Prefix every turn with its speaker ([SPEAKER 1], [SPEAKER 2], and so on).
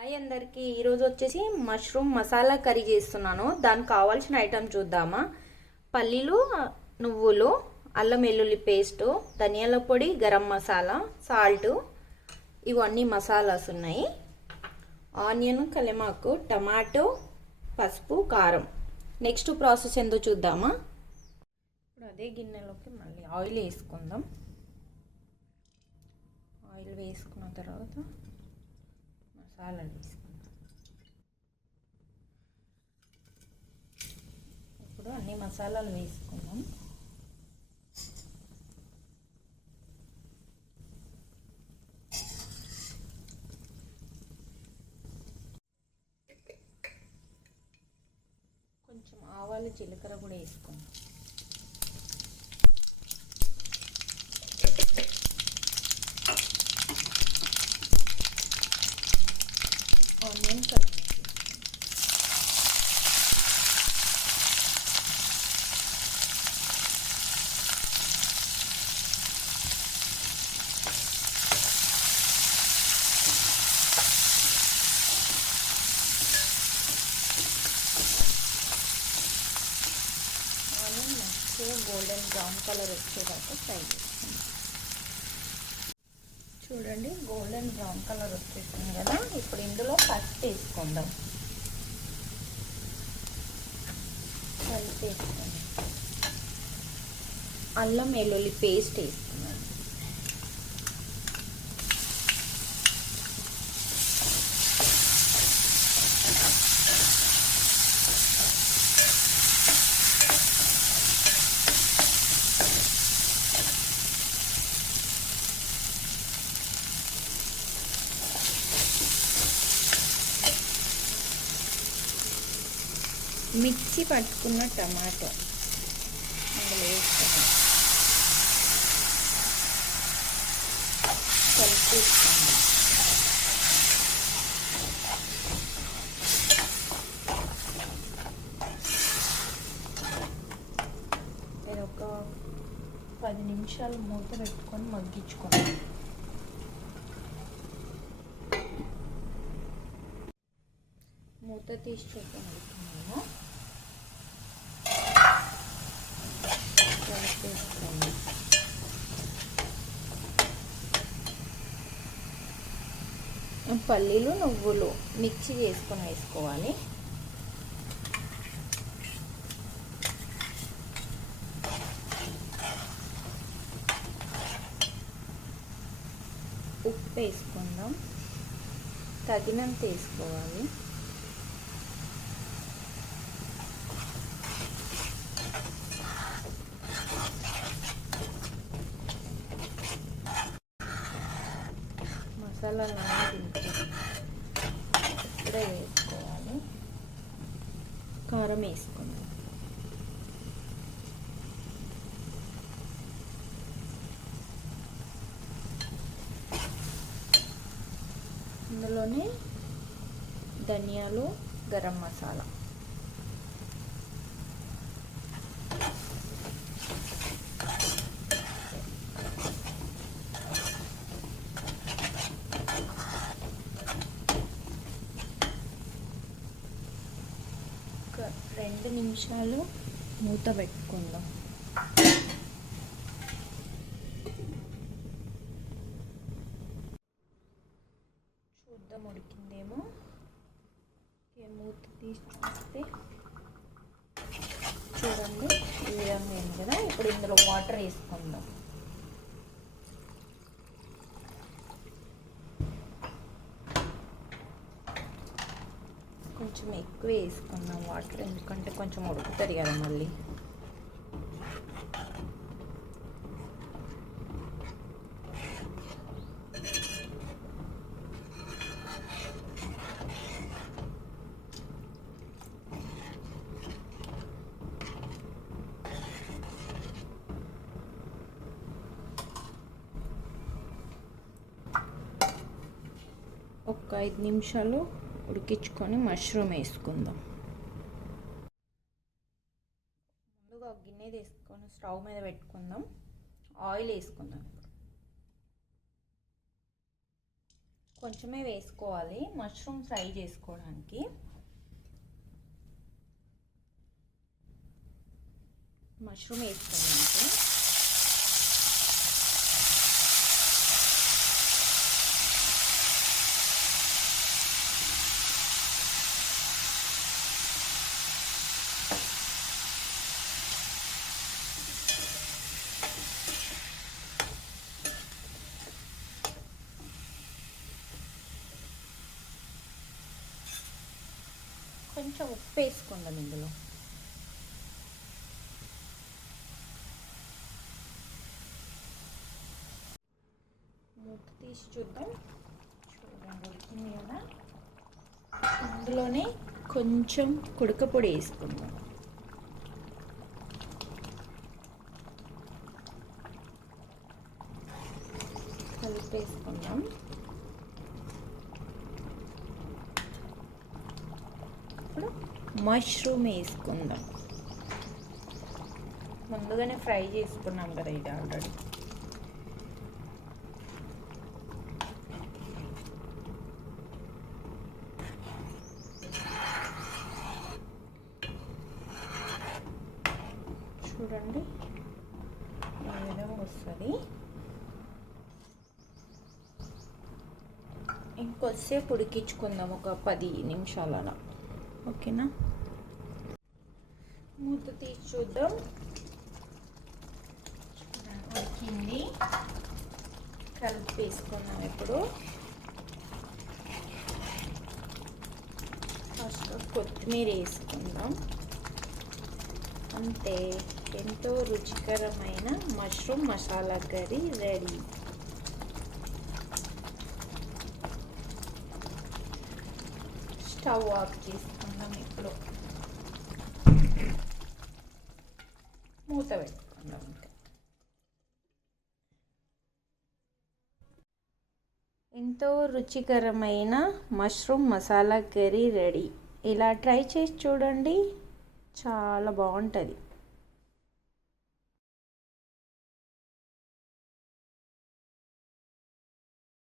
[SPEAKER 1] Hi అందరికీ. ఈరోజు వచ్చేసి మష్రూమ్ మసాలా కర్రీ చేస్తున్నాను. దానికి కావాల్సిన ఐటమ్ చూద్దామా? పల్లీలు నువ్వులు అల్లం వెల్లుల్లి పేస్టు ధనియాల పొడి గరం మసాలా సాల్ట్. ఇవన్నీ మసాలాస్ ఉన్నాయి. ఆనియన్ కలిమాకు టమాటో పసుపు కారం. నెక్స్ట్ ప్రాసెస్ ఎందుకు చూద్దామా? ఇప్పుడు అదే గిన్నెలోకి మళ్ళీ ఆయిల్ వేసుకుందాం. ఆయిల్ వేసుకున్న తర్వాత కాలర్ వేసుకుందాం ఇప్పుడు అన్ని మసాలాలు వేసుకుందాం. కొంచెం ఆవాలు జీలకర్ర కూడా వేసుకుందాం. ఆనియన్ కలర్ ఆనియన్ మంచిగా గోల్డెన్ బ్రౌన్ కలర్ వచ్చేదాకా ఫ్రై చేసుకుందాం చూడండి గోల్డెన్ బ్రౌన్ కలర్ వచ్చేసింది కదా. ఇప్పుడు ఇందులో పసుపు వేసుకుందాం పసుపు వేసుకుందాం అల్లం వెల్లుల్లి పేస్ట్ వేసుకుందాం. మిక్సీ పట్టుకున్న టమాటో. అందులో వేసుకున్నాం కలిపేసుకున్నాం నేను ఒక పది నిమిషాలు మూత పెట్టుకొని మగ్గించుకున్నాను మూత తీసి చూద్దాం. అనుకున్నాను పల్లీలు నువ్వులు మిక్సీ చేసుకొని వేసుకోవాలి. ఉప్పు వేసుకుందాం. తగినంత వేసుకోవాలి. మసాలాలు ఇప్పుడే వేసుకోవాలి. కారం వేసుకుందాం. ఇందులోనే ధనియాలు గరం మసాలా ఒక నిమిషాలు మూత పెట్టుకుందాం. చూద్దాం ఉడికిందేమో. మూత తీసి చూస్తే చూడండి ఈ విధంగా కదా. ఇప్పుడు ఇందులో వాటర్ వేసుకుందాం. కొంచెం ఎక్కువ వేసుకున్నాం వాటర్ ఎందుకంటే కొంచెం ఉడుకుతుంది కదా మళ్ళీ. ఒక ఐదు నిమిషాలు ఉడికించుకొని మష్రూమ్ వేసుకుందాం. ముందుగా గిన్నె తీసుకొని స్టవ్ మీద పెట్టుకుందాం. ఆయిల్ వేసుకుందాం కొంచెమే వేసుకోవాలి మష్రూమ్ ఫ్రై చేసుకోవడానికి. మష్రూమ్ వేసుకోవడానికి కొంచెం ఉప్పు వేసుకుందాం ఇందులో. మూత తీసి చూద్దాం. చూడండి ఉడికింది కదా. అందులోనే కొంచెం కుడుక పొడి వేసుకుందాం. కలిపేసుకుందాం ఇప్పుడు మష్రూమ్ వేసుకుందాం. ముందుగానే ఫ్రై చేసుకున్నాం కదా ఇది ఆల్రెడీ చూడండి. ఈ విధంగా వస్తుంది. ఇంకొద్దిసేపు ఉడికించుకుందాం ఒక పది నిమిషాల ఓకేనా? మూత తీసి చూద్దాం. ఉడికింది. కలిపి వేసుకున్నాం ఇప్పుడు. ఫస్ట్ కొత్తిమీర వేసుకుందాం. అంతే. ఎంతో రుచికరమైన mushroom masala curry ready. Stove off చేసుకుందాం ఇప్పుడు మూత పెట్టుకుందాం ఇంకా ఎంతో రుచికరమైన మష్రూమ్ మసాలా కర్రీ రెడీ ఇలా ట్రై చేసి చూడండి. చాలా బాగుంటుంది.